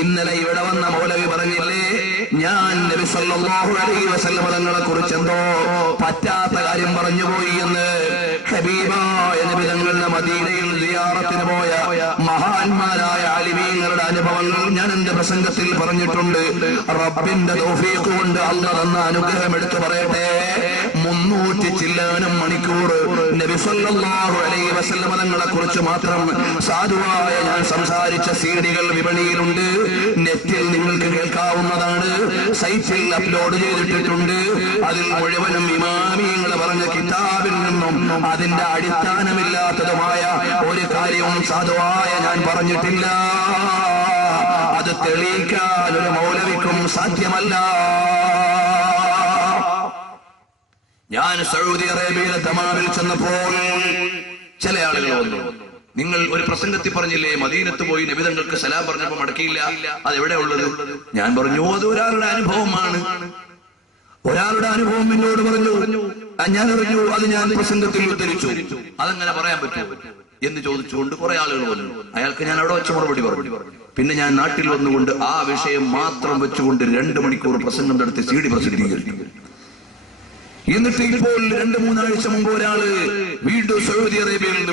ഇന്നലെ ഇവിടെ വന്ന മൗലവി പറഞ്ഞില്ലേ, ഞാൻ നബി സല്ലല്ലാഹു അലൈഹി വസല്ലം തങ്ങളെ കുറിച്ച് എന്തോ പറ്റാത്ത കാര്യം പറഞ്ഞുപോയി എന്ന്. ഹബീബായ നബി തങ്ങളുടെ മദീനയിൽ സിയാറത്തിന് പോയ മഹാന്മാരായ ആലിമീങ്ങളുടെ അനുഭവങ്ങൾ ഞാൻ എന്റെ പ്രസംഗത്തിൽ പറഞ്ഞിട്ടുണ്ട്. റബ്ബിന്റെ തൗഫീഖ് കൊണ്ട് അല്ലാഹു തന്ന അനുഗ്രഹം എടുത്തു പറയട്ടെ. 300 ചില്ലാനം മണിക്കൂർ നബി സല്ലല്ലാഹു അലൈഹി വസല്ലം തങ്ങളെ കുറിച്ച് മാത്രം സാധുവായ ഞാൻ സംസാരിച്ച സീഡികൾ വിപണിയിലുണ്ട്. നെറ്റിൽ നിങ്ങൾക്ക് കേൾക്കാവുന്നതാണ്. സൈറ്റിൽ അപ്ലോഡ് ചെയ്തിട്ടുണ്ട്. അതിൽ മുഴുവനും ഇമാമിയങ്ങൾ പറഞ്ഞ കിതാബിൽ നിന്നും അതിന്റെ അടിസ്ഥാനമില്ലാത്തതുമായ ഒരു കാര്യവും സാധുവായ ഞാൻ പറഞ്ഞിട്ടില്ല. അത് തെളിയിക്കാൻ ഒരു മൗലവിക്കും സാധ്യമല്ല. ഞാൻ സൗദി അറേബ്യയിലെ ദമാമിൽ ചെന്നപ്പോൾ ചില ആളുകൾ വന്നു. നിങ്ങൾ ഒരു പ്രസംഗത്തിൽ പറഞ്ഞില്ലേ, മദീനത്ത് പോയി നബി തങ്ങൾക്ക് സലാം പറഞ്ഞപ്പോൾ മടക്കിയില്ല, അതെവിടെ ഉള്ളത്? ഞാൻ പറഞ്ഞു, അത് ഒരാളുടെ അനുഭവമാണ്. ഒരാളുടെ അനുഭവം എന്നോട് പറഞ്ഞു, ഞാൻ അറിഞ്ഞു, അത് ഞാൻ പ്രസംഗത്തിൽ ഉദ്ധരിച്ചു. അതങ്ങനെ പറയാൻ പറ്റുമോ എന്ന് ചോദിച്ചുകൊണ്ട് കുറെ ആളുകൾ വന്നു. അയാൾക്ക് ഞാൻ അവിടെ വെച്ച് മറുപടി പറഞ്ഞു. പിന്നെ ഞാൻ നാട്ടിൽ വന്നുകൊണ്ട് ആ വിഷയം മാത്രം വെച്ചുകൊണ്ട് 2 മണിക്കൂർ പ്രസംഗം നടത്തി CD പ്രസിദ്ധീകരിച്ചു. എന്നിട്ട് ഇപ്പോൾ 2-3 ആഴ്ച മുമ്പ് ഒരാള് വീണ്ടും സൗദി അറേബ്യയിൽ നിന്ന്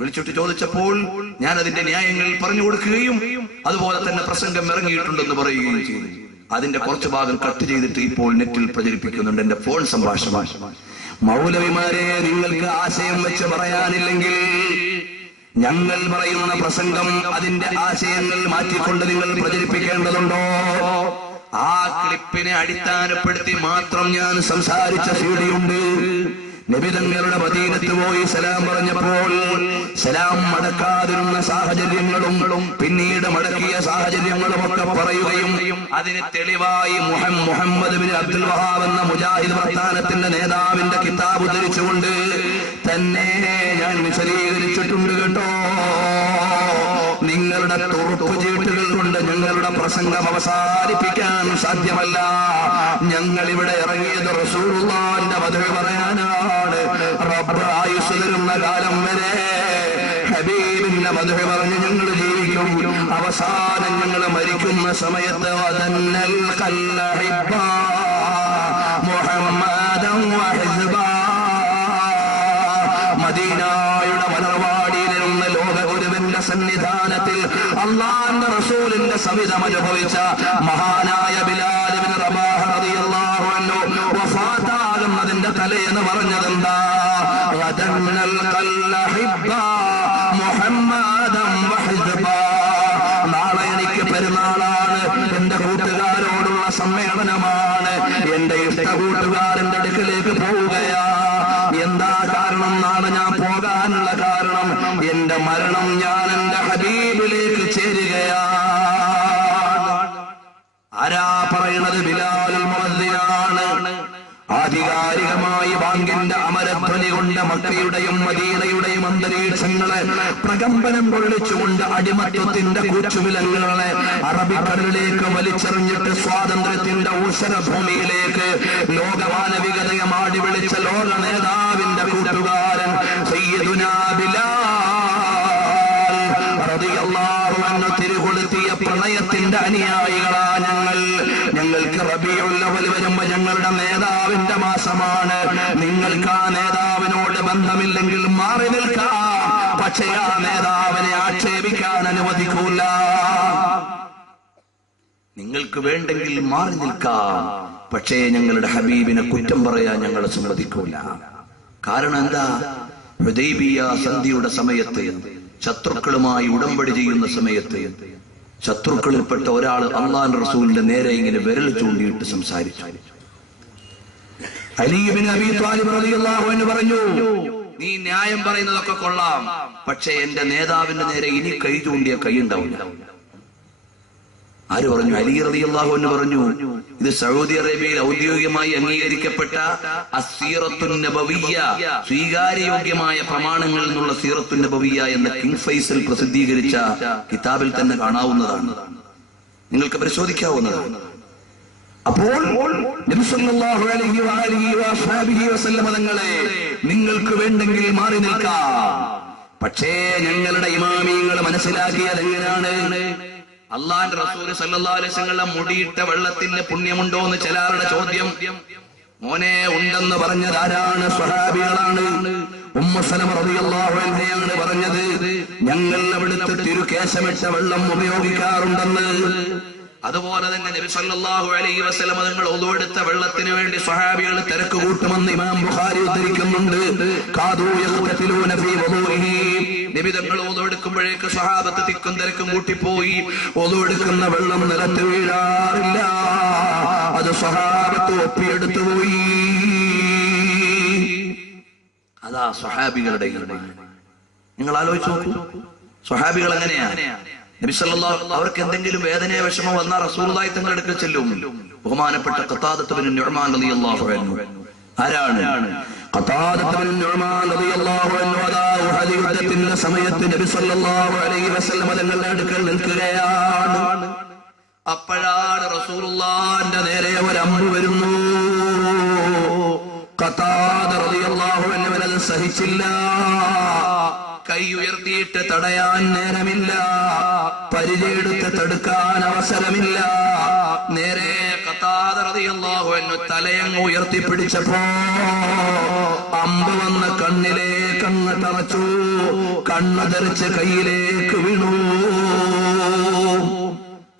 വിളിച്ചിട്ട് ചോദിച്ചപ്പോൾ ഞാൻ അതിന്റെ ന്യായങ്ങൾ പറഞ്ഞു കൊടുക്കുകയും അതുപോലെ തന്നെ പ്രസംഗം ഇറങ്ങിയിട്ടുണ്ടെന്ന് പറയുകയും ചെയ്തു. അതിന്റെ കുറച്ചു ഭാഗം കട്ട് ചെയ്തിട്ട് ഇപ്പോൾ നെറ്റിൽ പ്രചരിപ്പിക്കുന്നുണ്ട്. എന്റെ ഫോൺ സംഭാഷണം. മൗലവിമാരെ, നിങ്ങൾക്ക് ആശയം വെച്ച് പറയാനില്ലെങ്കിൽ ഞങ്ങൾ പറയുന്ന പ്രസംഗം അതിന്റെ ആശയങ്ങൾ മാറ്റിക്കൊണ്ട് നിങ്ങൾ പ്രചരിപ്പിക്കേണ്ടതുണ്ടോ? ആ ക്ലിപ്പിനെ അടിസ്ഥാനപ്പെടുത്തി മാത്രം ഞാൻ സംസാരിച്ച സീഡിയുണ്ട്. നബി തങ്ങളുടെ മദീനത്ത് പോയി സലാം പറഞ്ഞപ്പോൾ സലാം മടക്കാതിരുന്ന സാഹചര്യങ്ങളും പിന്നീട് മടക്കിയ സാഹചര്യങ്ങളും ഒക്കെ പറയുകയും അതിന് തെളിവായി മുഹമ്മദ് ബിൻ അബ്ദുൽ വഹാബ് എന്ന മുജാഹിദ് പ്രസ്ഥാനത്തിന്റെ നേതാവിന്റെ കിതാബ് ഉദ്ധരിച്ചുകൊണ്ട് തന്നെ ഞാൻ വിശദീകരിച്ചിട്ടുണ്ട് കേട്ടോ. നിങ്ങളുടെ തുറുപ്പ് ചീട്ടുകൾ കൊണ്ട് ഞങ്ങളുടെ പ്രസംഗം അവസാനിപ്പിക്കാൻ സാധ്യമല്ല. ഞങ്ങൾ ഇവിടെ ഇറങ്ങിയത് റസൂലുള്ളാഹിന്റെ മദ്ഹ് പറയാനാണ്. റബ്ബ് ആയുസ് തരുന്ന കാലം വരെ ഹബീബിന്റെ മദ്ഹ് പറഞ്ഞ് ഞങ്ങൾ ജീവിക്കും. അവസാനം ഞങ്ങൾ മരിക്കുന്ന സമയത്ത് വദന്നൽ ഖല്ലഹിബ മുഹമ്മദൻ വഹിസ്ബാ, മദീനയുടെ വനവാടിയിലിരുന്ന് ലോകഗുരുവിന്റെ സന്നിധാനത്തിൽ അല്ലാഹുവിന്റെ റസൂലിന്റെ സവിധം അനുഭവിച്ച മഹാനായ ബിലാൽ ഇബ്നു റബാഹ് റളിയല്ലാഹു അൻഹു വഫാത്താകുന്നതിന്റെ തലേന്ന് പറഞ്ഞതെന്താ? വദന്നൽ ഖല്ലഹിബ മുഹമ്മദൻ വഹിസ്ബാ. നാളെ എനിക്ക് പെരുന്നാളാണ്, എന്റെ കൂട്ടുകാരോടുള്ള സമ്മേളനമാണ്, എന്റെ ഇഷ്ട കൂട്ടുകാരന്റെ അടുക്കലേക്ക് പോവുകയാ. എന്താ കാരണം? നാളെ ഞാൻ പോകാനുള്ള കാരണം എന്റെ മരണം ഞാൻ എന്റെ ഹബീബിലേക്ക് ചേരുകയാണ്. ആരാ പറയണത്? ബിലാലുൽ മുഅദ്ദിനാണ്. ആധികാരികമായി ബാങ്കിന്റെ അമരധ്വനി കൊണ്ട് മക്കയുടെയും മദീനയുടെയും അന്തരീക്ഷങ്ങളെ പ്രകമ്പനം കൊള്ളിച്ചുകൊണ്ട് അടിമത്വത്തിന്റെ കൂച്ചുവിലങ്ങുകളെ അറബിക്കടലിലേക്ക് വലിച്ചെറിഞ്ഞിട്ട് സ്വാതന്ത്ര്യത്തിന്റെ ഊഷരഭൂമിയിലേക്ക് ലോകമാനവികതയെ മാടി വിളിച്ച ലോക നേതാവിന്റെ കൂട്ടുകാരൻ സയ്യിദുനാ ബിലാൽ റളിയല്ലാഹു അൻഹു തിരുകൊളുത്തിയ പ്രണയത്തിന്റെ അനുയായികളാ ഞങ്ങൾ. ഞങ്ങൾക്ക് റബീഉൽ അവ്വൽ വരുമ്പോ ഞങ്ങളുടെ നേതാവിന്റെ മാസമാണ്. നിങ്ങൾക്ക് ആ നേതാവിനോട് ബന്ധമില്ലെങ്കിൽ മാറി നിൽക്കാം, പക്ഷേ ആ നേതാവിനെ ആക്ഷേപിക്കാൻ അനുവദിക്കൂല. നിങ്ങൾക്ക് വേണ്ടെങ്കിൽ മാറി നിൽക്കാം, പക്ഷേ ഞങ്ങളുടെ ഹബീബിനെ കുറ്റം പറയാൻ ഞങ്ങൾ സമ്മതിക്കൂല. കാരണം എന്താ? ഹുദൈബിയ സന്ധിയുടെ സമയത്ത് ശത്രുക്കളുമായി ഉടമ്പടി ചെയ്യുന്ന സമയത്ത് ശത്രുക്കളിൽപ്പെട്ട ഒരാൾ അല്ലാഹുവിന്റെ റസൂലിന്റെ നേരെ ഇങ്ങനെ വിരൽ ചൂണ്ടിയിട്ട് സംസാരിച്ചു. അലി ഇബ്നു അബീ ത്വാലിബ് റളിയല്ലാഹു അൻഹു പറഞ്ഞു, നീ ന്യായം പറയുന്നതൊക്കെ കൊള്ളാം, പക്ഷേ എന്റെ നേതാവിന്റെ നേരെ ഇനി കൈ ചൂണ്ടിയ കൈ ഉണ്ടാവില്ല. ആര് പറഞ്ഞു? അലി റളിയല്ലാഹു അൻഹു പറഞ്ഞു. ഇത് സൗദി അറേബ്യയിൽ ഔദ്യോഗികമായി അംഗീകരിക്കപ്പെട്ട അസ്സീറത്തുൻ നബവിയ്യ, സ്വീകാര്യയോഗ്യമായ പ്രമാണങ്ങളിൽ നിന്നുള്ള സീറത്തുൻ നബവിയ്യ എന്ന കിങ് ഫൈസൽ പ്രസിദ്ധീകരിച്ച കിതാബിൽ തന്നെ കാണാവുന്നതാണ്, നിങ്ങൾക്ക് പരിശോധിക്കാവുന്നതാണ്. അപ്പോൾ നബി സല്ലല്ലാഹു അലൈഹി വഅലിഹി വസല്ലം തങ്ങളെ നിങ്ങൾക്ക് വേണ്ടെങ്കിൽ മാറി നിൽക്കാം, പക്ഷേ ഞങ്ങളുടെ ഇമാമിയങ്ങൾ മനസ്സിലാക്കിയത് എങ്ങനെയാണ്? അള്ളാന്റെ റസൂൽ സല്ലല്ലാഹു അലൈഹി വസല്ലം മുടിയിട്ട വെള്ളത്തിന്റെ പുണ്യമുണ്ടോ എന്ന് ചിലരുടെ ചോദ്യം. മോനെ, ഉണ്ടെന്ന് പറഞ്ഞത് ആരാണ്? സ്വഹാബികളാണ്. ഉമ്മു സലമ റളിയല്ലാഹു അൻഹയാണ് പറഞ്ഞത്, ഞങ്ങൾ അവിടുത്തെ തിരുകേശമിട്ട വെള്ളം ഉപയോഗിക്കാറുണ്ടെന്ന്. അതുപോലെ തന്നെ നബി സല്ലല്ലാഹു അലൈഹി വസല്ലം തങ്ങൾ ഒളുവെടുത്ത വെള്ളത്തിന് വേണ്ടി സ്വഹാബികൾ തിരക്ക് കൂട്ടുമെന്ന് ഇമാം ബുഖാരി ഉദ്ധരിക്കുന്നുണ്ട്. കാദൂ യഖ്തലൂന ഫീ വുദൂഇഹി. നബി തങ്ങൾ ഒളുവെടുക്കുമ്പോഴേക്ക് സ്വഹാബത്ത് തിക്കും തിരക്കും കൂട്ടിപ്പോയി. ഒളുവെടുക്കുന്ന വെള്ളം നിലത്ത് വീഴാറില്ല. അത് സ്വഹാബത്ത് ഒപ്പിയെടുത്തു പോയി. അതാ സ്വഹാബികളുടെ ഈമാൻ. നിങ്ങൾ ആലോചിച്ച് നോക്കൂ, സ്വഹാബികൾ എങ്ങനെയാണ്? നബി സല്ലല്ലാഹു, അവർക്ക് എന്തെങ്കിലും വേദനയോ വിഷമോ വന്നാൽ റസൂലുള്ളാഹി തങ്ങളുടെ അടുക്കൽ ചെല്ലും. ബഹുമാനപ്പെട്ട ഖതാദത്ത് ബിൻ നുഅ്മാൻ റളിയല്ലാഹു അൻഹു ആരാണ്? ഖതാദത്ത് ബിൻ നുഅ്മാൻ റളിയല്ലാഹു അൻഹു അതാ ഉഹദ് യുദ്ധത്തിന്റെ സമയത്ത് നബി സല്ലല്ലാഹു അലൈഹി വസല്ലം തങ്ങളുടെ അടുക്കൽ നിൽക്കുകയാണ്. അപ്പോഴാണ് റസൂലുള്ളാഹിന്റെ നേരെ ഒരു അമ്പ് വരുന്നു. ഖതാദ റളിയല്ലാഹു അൻഹു അത് സഹിച്ചില്ല. കൈ ഉയർത്തിയിട്ട് തടയാൻ നേരമില്ല, പരിചയെടുത്ത് തടുക്കാൻ അവസരമില്ല. നേരെ ഖതാദ റളിയല്ലാഹു അൻഹു തലയങ്ങ് ഉയർത്തിപ്പിടിച്ചപ്പോ അമ്പ് വന്ന് കണ്ണിലേക്കങ്ങ് തറച്ചു. കണ്ണ് തെറിച്ച് കയ്യിലേക്ക് വീണു.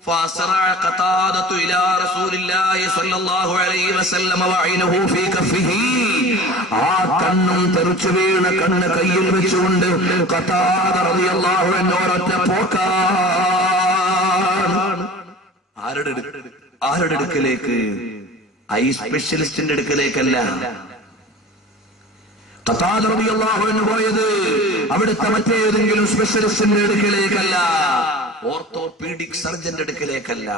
فأسرع قتادة إلى رسول الله صلى الله عليه وسلم وعينه في كفه. ആ കണ്ണും തെറിച്ചു വീണ കണ്ണ് കയ്യിൽ വെച്ചുകൊണ്ട് ഖതാദ റളിയല്ലാഹു അൻഹു ഒരൊറ്റ പോക്കാണ്. ആരുടെ അടുക്കലേക്ക്? ഐ സ്പെഷ്യലിസ്റ്റിന്റെ അടുക്കലേക്കല്ല. ഖതാദ റളിയല്ലാഹു അൻഹു പോയത് അവിടുത്തെ മറ്റേതെങ്കിലും സ്പെഷ്യലിസ്റ്റിന്റെ അടുക്കലേക്കല്ല, ഓർത്തോപീഡിക് സർജന്റെ അടുക്കലേക്കല്ല.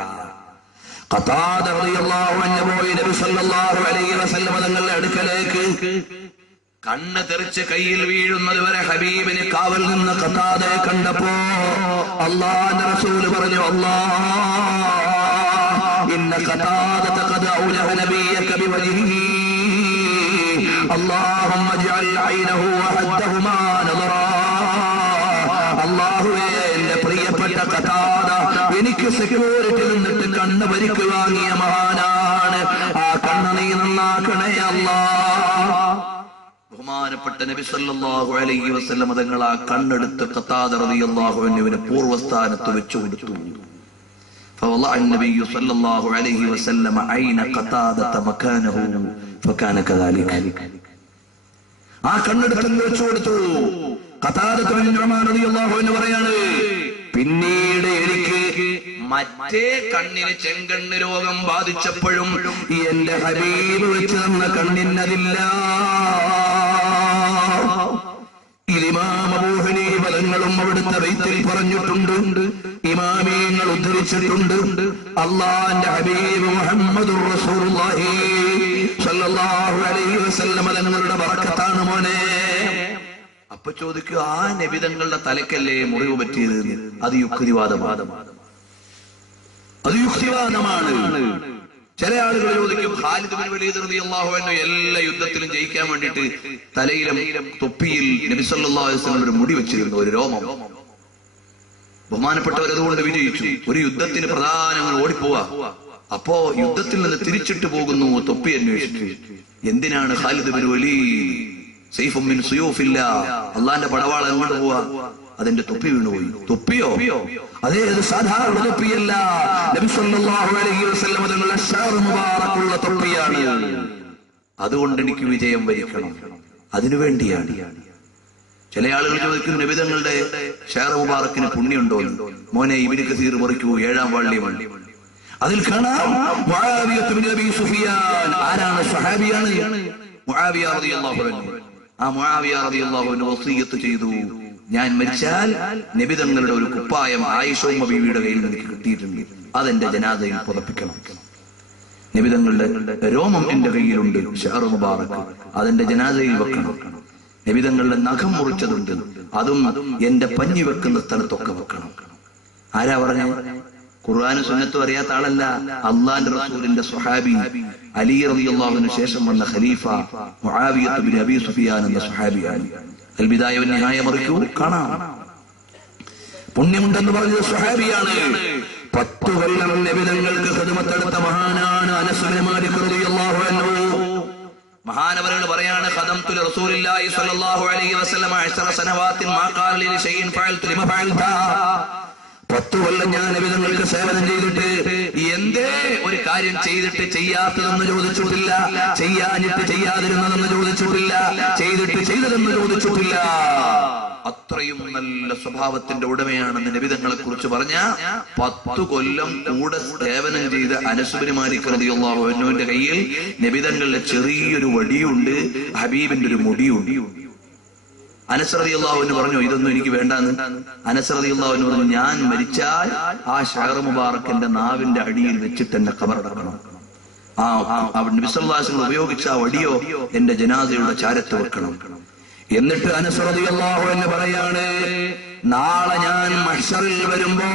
ഖതാദ റളിയല്ലാഹു അൻഹു പോയി നബി സല്ലല്ലാഹു അലൈഹി വസല്ലം തങ്ങളുടെ അടുക്കലേക്ക്. കണ്ണ് തെറിച്ച് കയ്യിൽ വീഴുന്നത് വരെ ഹബീബിന് കാവൽ നിന്ന് ഖതാദയെ കണ്ടപ്പോ അല്ലാഹുവിന്റെ റസൂൽ പറഞ്ഞു, അല്ലാഹ് ഇന്ന ഖതാദത ഖദ ഔലഹ നബിയക ബിവജ്ഹിഹി അല്ലാഹുമ്മ ജഅൽ ഐനഹു വഹദ്ദഹുമാ നദറാ. അല്ലാഹുവേ, എന്റെ പ്രിയപ്പെട്ട ഖതാദ എനിക്ക് സെക്യൂരിറ്റി നിന്നിട്ട് കണ്ണ് പരിക്ക് വാങ്ങിയ മഹാനാണ്. ആ കണ്ണ് നീ നന്നാക്കണേ അല്ലാഹ്. ബഹുമാനപ്പെട്ട നബി സല്ലല്ലാഹു അലൈഹി വസല്ലം തങ്ങൾ ആ കണ്ണെടുത്ത് ഖതാദ റളിയല്ലാഹു അൻഹുവിനെ പൂർവ്വസ്ഥാനത്ത് വെച്ചു കൊടുത്തു. فوضع النبي صلى الله عليه وسلم عين قتادة مكانه فكان كذلك. ആ കണ്ണെടുത്ത് വെച്ചു കൊടുത്തു. ഖതാദത്ത് ബിൻ നുഅ്മാൻ റളിയല്ലാഹു അൻഹു പറയാണ്, പിന്നീട് എനിക്ക് മറ്റേ കണ്ണിന് ചെങ്കണ്ണ് രോഗം ബാധിച്ചപ്പോഴും എന്റെ ഹബീബ് വെച്ച് തന്ന കണ്ണിനതില്ല. ഇമാം അബൂ ഹനീഫ തങ്ങളും അവിടുത്തെ ബൈത്തിൽ പറഞ്ഞിട്ടുണ്ട്, ഇമാമീങ്ങൾ ഉദ്ധരിച്ചിട്ടുണ്ട്. അല്ലാഹുവിന്റെ ഹബീബ് മുഹമ്മദുർ റസൂലുള്ളാഹി സ്വല്ലല്ലാഹു അലൈഹി വസല്ലം തങ്ങളുടെ ബറക്കത്താണ് മോനെ. അപ്പൊ ചോദിക്കുക, ആ നബി തങ്ങളുടെ തലക്കല്ലേ മുറിവ് പറ്റിയത്? അത് യുക്തിവാദമാണ്. ചില ആളുകൾ ചോദിക്കും, ഖാലിദ് ബിൻ വലീദ് റളിയല്ലാഹു അൻഹു എല്ലാ യുദ്ധത്തിലും ജയിക്കാൻ വേണ്ടിയിട്ട് തലയിലും തൊപ്പിയിൽ നബി സല്ലല്ലാഹു അലൈഹി വസല്ലം ഒരു മുടി വെച്ചിരുന്നു, ഒരു രോമം. ബഹുമാനപ്പെട്ടവർ അതുകൊണ്ട് വിജയിച്ചു. ഒരു യുദ്ധത്തിന് പ്രധാനങ്ങൾ ഓടിപ്പോവാ. അപ്പോ യുദ്ധത്തിൽ നിന്ന് തിരിച്ചിട്ട് പോകുന്നു തൊപ്പി അന്വേഷിച്ചു. എന്തിനാണ് ഖാലിദ് ബിൻ വലീദ് സൈഫും മിൻ സുയൂഫില്ലാഹ്, അല്ലാഹുവിന്റെ പടവാൾ അങ്ങോട്ട് പോവാ, അതിന്റെ തൊപ്പി വീണുപോയി. തൊപ്പിയോ? അതേ, അത് സാധാരണ തൊപ്പിയല്ല. നബി സല്ലല്ലാഹു അലൈഹി വസല്ലം തങ്ങളുടെ ഷഅർ മുബാറക്കുള്ള തൊപ്പിയാണ്. അതുകൊണ്ട് എനിക്ക് വിജയം വരിക്കണം, അതിനുവേണ്ടിയാണ്. ചില ആളുകൾ ചോദിക്കും, നബി തങ്ങളുടെ ഷഅർ മുബാറക്കിന് പുണ്യമുണ്ടോ? മോനെ, ഇബ്നു കസീർ മറിക്കൂ 7-ാം വാള്യം, അതിൽ കാണാം മുആവിയ ഇബ്നു അബീ സുഫിയാൻ. ആരാണ്? സ്വഹാബിയാണ് മുആവിയ റളിയല്ലാഹു അൻഹു. ആ മുആവിയ റളിയല്ലാഹു അൻഹു വസിയത്ത് ചെയ്തു, ഞാൻ മരിച്ചാൽ നബി തങ്ങളുടെ ഒരു കുപ്പായം ആയിഷ ഉമ്മ ബീവിയുടെ കയ്യിൽ നിന്ന് എനിക്ക് കിട്ടിയിട്ടുണ്ട്, അതെന്റെ ജനാസയിൽ പുതപ്പിക്കണം. നബി തങ്ങളുടെ രോമം എന്റെ കയ്യിലുണ്ട്, ഷഅർ മുബാറക്, അതെന്റെ ജനാസയിൽ വെക്കണം. നബി തങ്ങളുടെ നഖം മുറിച്ചതുണ്ട്, അതും എന്റെ പഞ്ഞി വെക്കുന്ന സ്ഥലത്തൊക്കെ വെക്കണം. ആരാ പറഞ്ഞ? ഖുർആനും സുന്നത്തും അറിയാത്ത ആളല്ല, അല്ലാഹുവിന്റെ റസൂലിന്റെ സ്വഹാബി അലി റളിയല്ലാഹുവിന് ശേഷം വന്ന ഖലീഫ മുആവിയ ഇബ്നു അബീ സുഫിയാൻ എന്ന സ്വഹാബിയാണ്. അൽ ബിദായ വൻ നിഹായ മറിക്കൂ, കാണാം. പുണ്യമുണ്ടെന്ന് പറഞ്ഞത് സ്വഹാബിയാണ്. 10 കൊല്ലം നബിതങ്ങൾക്ക് ഖിദ്മത്തെടുത്ത മഹാനാണ് അനസ് ഇബ്നു മാലിക് റളിയല്ലാഹു അൻഹു. മഹാനവറുകൾ പറയാണ്, ഖദംതു റസൂലുള്ളാഹി സ്വല്ലല്ലാഹു അലൈഹി വസല്ലം 10 സനവാത്തിൻ മാ ഖാല ലി ഷൈഇൻ ഫഅൽതു ലിമ ഫഅൽത. 10 കൊല്ലം ഞാൻ നബിതങ്ങൾക്ക് സേവനം ചെയ്തിട്ട് എന്തേ ഒരു കാര്യം ചെയ്തിട്ട് ചെയ്യാത്തതെന്ന് ചോദിച്ചിട്ടില്ല, ചെയ്യാനിട്ട് ചെയ്യാതിരുന്നതെന്ന് ചോദിച്ചിട്ടില്ല, ചെയ്തിട്ട് ചെയ്തതെന്ന് ചോദിച്ചിട്ടില്ല. അത്രയും നല്ല സ്വഭാവത്തിന്റെ ഉടമയാണെന്ന് നബിതങ്ങളെ കുറിച്ച് പറഞ്ഞ 10 കൊല്ലം കൂടെ സേവനം ചെയ്ത അനസ് ഇബ്നു മാലിക് റളിയല്ലാഹു അൻഹുവിന്റെ കയ്യിൽ നബിതങ്ങളുടെ ചെറിയൊരു വടിയുണ്ട്, ഹബീബിന്റെ ഒരു മുടിയുണ്ട്. അനസ് റളിയല്ലാഹു അൻഹു പറഞ്ഞു, ഇതൊന്നും എനിക്ക് വേണ്ടാന്ന്. അനസ് റളിയല്ലാഹു അൻഹു പറഞ്ഞു, ഞാൻ മരിച്ചാൽ ആ ഷഅർ മുബാറക്കിന്റെ നാവിന്റെ അടിയിൽ വെച്ചിട്ട് എന്നെ ഖബറടക്കണം. നബി സല്ലല്ലാഹു അലൈഹി വസല്ലം ഉപയോഗിച്ച ആ വടിയോ എന്റെ ജനാസയുടെ ചാരത്ത് വെക്കണം. എന്നിട്ട് അനസ് റളിയല്ലാഹു അൻഹു പറയാണ്, നാളെ ഞാൻ മഹ്ശറിൽ വരുമ്പോ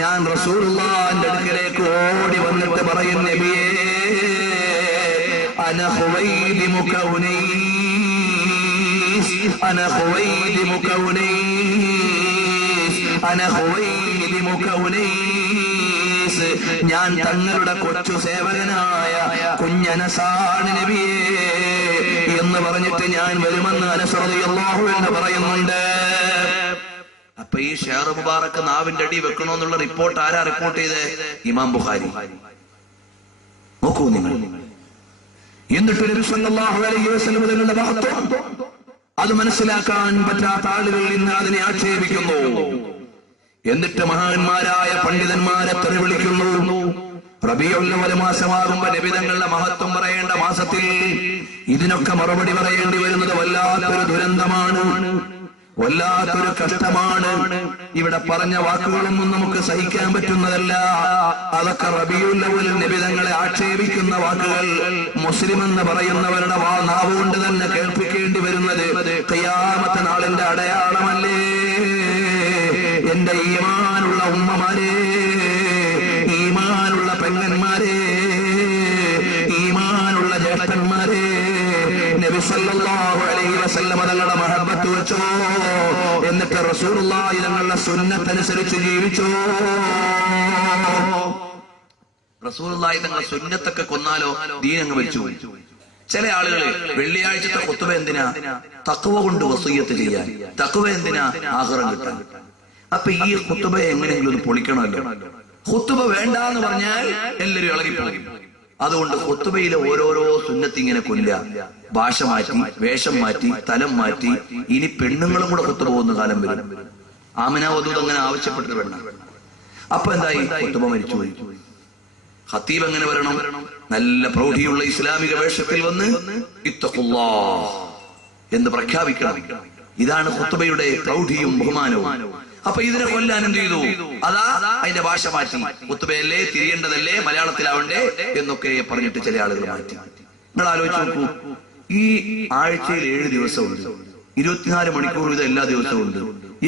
ഞാൻ റസൂലുള്ളാഹിന്റെ അടുക്കലേക്ക് ഓടി വന്നിട്ട് പറയും, നബിയേ അന ഖുവൈലിമുക ഉനൈസ്, അന ഖുവൈലിമുക ഉനൈസ്, അന ഖുവൈലിമുക ഉനൈസ്. ഞാൻ തങ്ങളുടെ കൊച്ചു സേവകനായ കുഞ്ഞനസാണ് നബിയേ എന്ന് പറഞ്ഞിട്ട് ഞാൻ വരുമെന്ന് അനസ് റളിയല്ലാഹു അൻഹു പറയുന്നുണ്ട്. അപ്പൊ ഈ ഷഅർ മുബാറക്ക് നാവിന്റെ അടി വെക്കണമെന്നുള്ള റിപ്പോർട്ട് ആരാ റിപ്പോർട്ട് ചെയ്തേ? ഇമാം ബുഖാരി. നോക്കൂ നിങ്ങൾ. എന്നിട്ട് നബി സല്ലല്ലാഹു അലൈഹി വസല്ലം തങ്ങളുടെ മഹത്വം അത് മനസ്സിലാക്കാൻ പറ്റാത്ത ആളുകൾ ഇന്ന് അതിനെ ആക്ഷേപിക്കുന്നു. എന്നിട്ട് മഹാന്മാരായ പണ്ഡിതന്മാരെ തെറി വിളിക്കുന്നു. റബീഉൽ അവ്വൽ മാസമാകുമ്പോ നബിതങ്ങളുടെ മഹത്വം പറയേണ്ട മാസത്തിൽ ഇതിനൊക്കെ മറുപടി പറയേണ്ടി വരുന്നത് വല്ലാത്തൊരു ദുരന്തമാണ്, വല്ലാത്തൊരു കഷ്ടമാണ്. ഇവിടെ പറഞ്ഞ വാക്കുകളൊന്നും നമുക്ക് സഹിക്കാൻ പറ്റുന്നതല്ല. അതൊക്കെ റബീഉൽ അവ്വൽ നബിതങ്ങളെ ആക്ഷേപിക്കുന്ന വാക്കുകൾ മുസ്ലിം എന്ന് പറയുന്നവരുടെ നാവുകൊണ്ട് തന്നെ കേൾപ്പിക്കേണ്ടി വരുന്നത് ഖിയാമത്ത് നാളിന്റെ അടയാളമല്ലേ? എന്റെ ഈമാനുള്ള ഉമ്മമാരെ, ഈമാനുള്ള പെങ്ങന്മാരെ, ഈമാനുള്ള ജ്യേഷ്ഠന്മാരെ, നബി സല്ലല്ലാഹു അലൈഹി വസല്ലം തങ്ങളുടെ മഹബത്ത് വെച്ചോ, എന്നിട്ട് റസൂലുള്ളാഹി തങ്ങളുടെ സുന്നത്ത് അനുസരിച്ച് ജീവിച്ചോ. റസൂലുള്ളാഹി തങ്ങളുടെ സുന്നത്തൊക്കെ കൊന്നാലോ ദീൻ അങ്ങ് മരിച്ചു. ചില ആളുകള് വെള്ളിയാഴ്ചത്തെ ഖുത്ബ എന്തിനാ? തഖ്വ കൊണ്ട് വസിയ്യത്ത് ചെയ്യാൻ. തഖ്വ എന്തിനാ? ആഖിറം കിട്ടാൻ. അപ്പൊ ഈ ഖുത്ബയെ എങ്ങനെയെങ്കിലും ഒന്ന് പൊളിക്കണമല്ലോ. ഖുത്ബ വേണ്ടാന്ന് പറഞ്ഞാൽ എല്ലാവരും ഇളകിപ്പോകും. അതുകൊണ്ട് ഖുത്ബയിലെ ഓരോരോ സുന്നത്ത് ഇങ്ങനെ കൊല്ല, ഭാഷ മാറ്റി, വേഷം മാറ്റി, തലം മാറ്റി. ഇനി പെണ്ണുങ്ങളും കൂടെ ഖുത്ബ പോകുന്ന കാലം വരും. ആമിന വധൂത് അങ്ങനെ ആവശ്യപ്പെട്ടത് വേണ്ട. അപ്പൊ എന്തായി? ഖുത്ബ മരിച്ചുപോയി. ഖത്തീബ് എങ്ങനെ വരണം? നല്ല പ്രൗഢിയുള്ള ഇസ്ലാമിക വേഷത്തിൽ വന്ന് ഇത്തഖുല്ലാഹ് എന്ന് പ്രഖ്യാപിക്കണം. ഇതാണ് ഖുത്ബയുടെ പ്രൗഢിയും ബഹുമാനവും. അപ്പൊ ഇതിനെ കൊല്ലാൻ എന്ത് ചെയ്തു? അതാ അതിന്റെ ഭാഷ മാറ്റി. ഖുത്ബയല്ലേ, തിരിയേണ്ടതല്ലേ, മലയാളത്തിലാവണ്ടേ എന്നൊക്കെ പറഞ്ഞിട്ട് ചില ആളുകൾ മാറ്റി. നിങ്ങൾ ആലോചിച്ച് നോക്കൂ, ഈ ആഴ്ചയിൽ 7 ദിവസമുണ്ട്, 24 മണിക്കൂർ ഇത് എല്ലാ ദിവസവും ഉണ്ട്.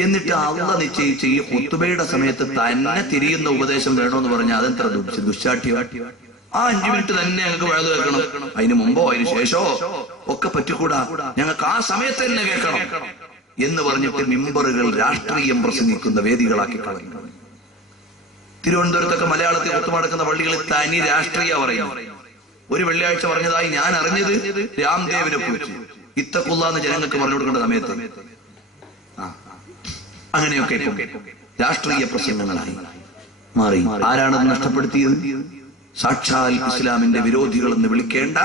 എന്നിട്ട് അള്ളാഹ് നിശ്ചയിച്ച് ഈ ഖുത്ബയുടെ സമയത്ത് തന്നെ തിരിയുന്ന ഉപദേശം വേണമെന്ന് പറഞ്ഞാൽ അതെത്ര ദുശ്ശാഠ്യം. ആ 5 മിനിറ്റ് തന്നെ ഞങ്ങൾക്ക് വഴുത് കേൾക്കണം. അതിന് മുമ്പോ അതിന് ശേഷമോ ഒക്കെ പറ്റിക്കൂടാ, ഞങ്ങൾക്ക് ആ സമയത്ത് തന്നെ കേൾക്കണം എന്ന് പറഞ്ഞിട്ട് മിമ്പറുകൾ രാഷ്ട്രീയം പ്രസംഗിക്കുന്ന വേദികളാക്കി കളഞ്ഞു. തിരുവനന്തപുരത്തൊക്കെ മലയാളത്തിൽ ഖുത്ബ നടക്കുന്ന പള്ളികളിൽ തനി രാഷ്ട്രീയ പറയുന്നു. ഒരു വെള്ളിയാഴ്ച പറഞ്ഞതായി ഞാൻ അറിഞ്ഞത് രാംദേവിനെ കുറിച്ച് ഇത്തഖുല്ലാ എന്ന് ജനങ്ങൾക്ക് പറഞ്ഞു കൊടുക്കേണ്ട സമയത്ത് അങ്ങനെയൊക്കെ രാഷ്ട്രീയ പ്രസംഗങ്ങളായി മാറി. ആരാണത് നഷ്ടപ്പെടുത്തിയത്? സാക്ഷാൽ ഇസ്ലാമിന്റെ വിരോധികളെന്ന് വിളിക്കേണ്ട